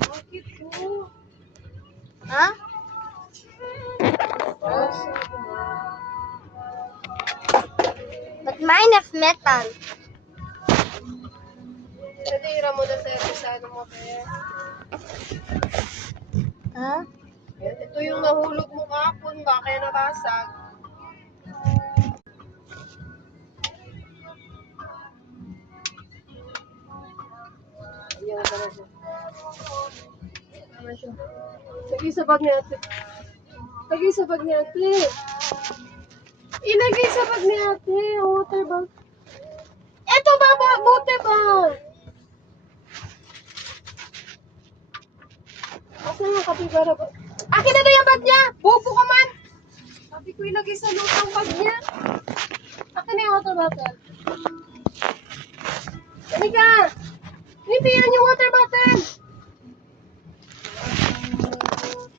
Bakit po? Ha? But mine have metal. Natira mo na sa ano mo, pe. Ha? Yan, ito yung nahulog mo kapon ba, kaya nabasag. Ayan, tara siya. Tara siya. Lagay sa bag ni ate. Lagay sa bag ni ate. Ilagay sa bag ni ate. Water bag. Eto ba, bote ba? Asan yung kapibara ba? Akin na to yung bag niya! Bobo ka man! Sabi ko ilagay sa lutang bag niya. Akin na yung water bottle. Halika! Hindi yan yung water bottle!